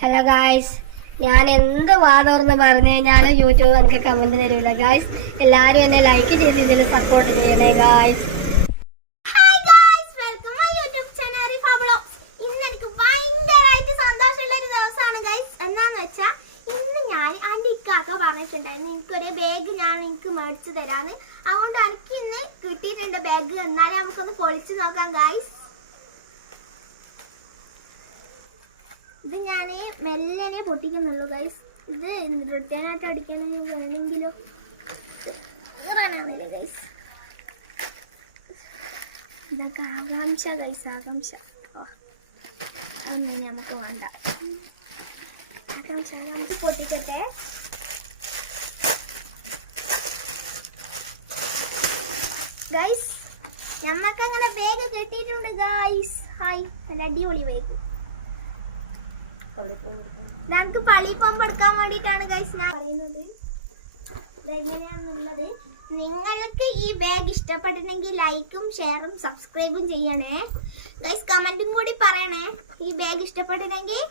Hello guys, ഞാൻ എന്ത് വാതോർന്ന് പറഞ്ഞു കഴിഞ്ഞാലും യൂട്യൂബ് എനിക്ക് കമന്റ് തരൂല ഗായ്സ്. എല്ലാരും എന്നെ ലൈക്ക് ചെയ്ത് ഇതിൽ സപ്പോർട്ട് ചെയ്യണേ ഗായ്സ്. എനിക്കൊരു ബാഗ് എനിക്ക് മേടിച്ചു തരാന്ന്. അതുകൊണ്ട് എനിക്ക് ഇന്ന് കിട്ടിയിട്ടുണ്ട് ബാഗ്. എന്നാലും നമുക്കൊന്ന് പൊളിച്ചു നോക്കാം ഗായ്സ്. ഇത് ഞാൻ മെല്ലനെ പൊട്ടിക്കുന്നുള്ളൂ ഗൈസ്. ഇത് വൃത്തിയായിട്ട് അടിക്കണമെങ്കിൽ വേണമെങ്കിലോ ഇറാനാണല്ലേ ഗൈസ്. ഇതൊക്കെ ആകാംക്ഷ ഗൈസ്, ആകാംക്ഷ. അതൊന്നും നമുക്ക് വേണ്ട. ആകാംക്ഷ പൊട്ടിക്കട്ടെ. ഗൈസ്, ഞമ്മക്ക് അങ്ങനെ ബാഗ് കിട്ടിയിട്ടുണ്ട് ഗൈസ്. ഹായ്, നല്ല അടിപൊളി ബാഗ്. ഞങ്ങൾക്ക് പള്ളി പോകുമ്പോൾ എടുക്കാൻ വേണ്ടിയിട്ടാണ് ഗൈസ് ഞാൻ പറയുന്നത്. ഇതെങ്ങനെയാണെന്നുള്ളത് നിങ്ങൾക്ക് ഈ ബാഗ് ഇഷ്ടപ്പെട്ടിട്ടുണ്ടെങ്കിൽ ലൈക്കും ഷെയറും സബ്സ്ക്രൈബും ചെയ്യണേ ഗൈസ്. കമന്റും കൂടി പറയണേ ഈ ബാഗ് ഇഷ്ടപ്പെട്ടിട്ടുണ്ടെങ്കിൽ.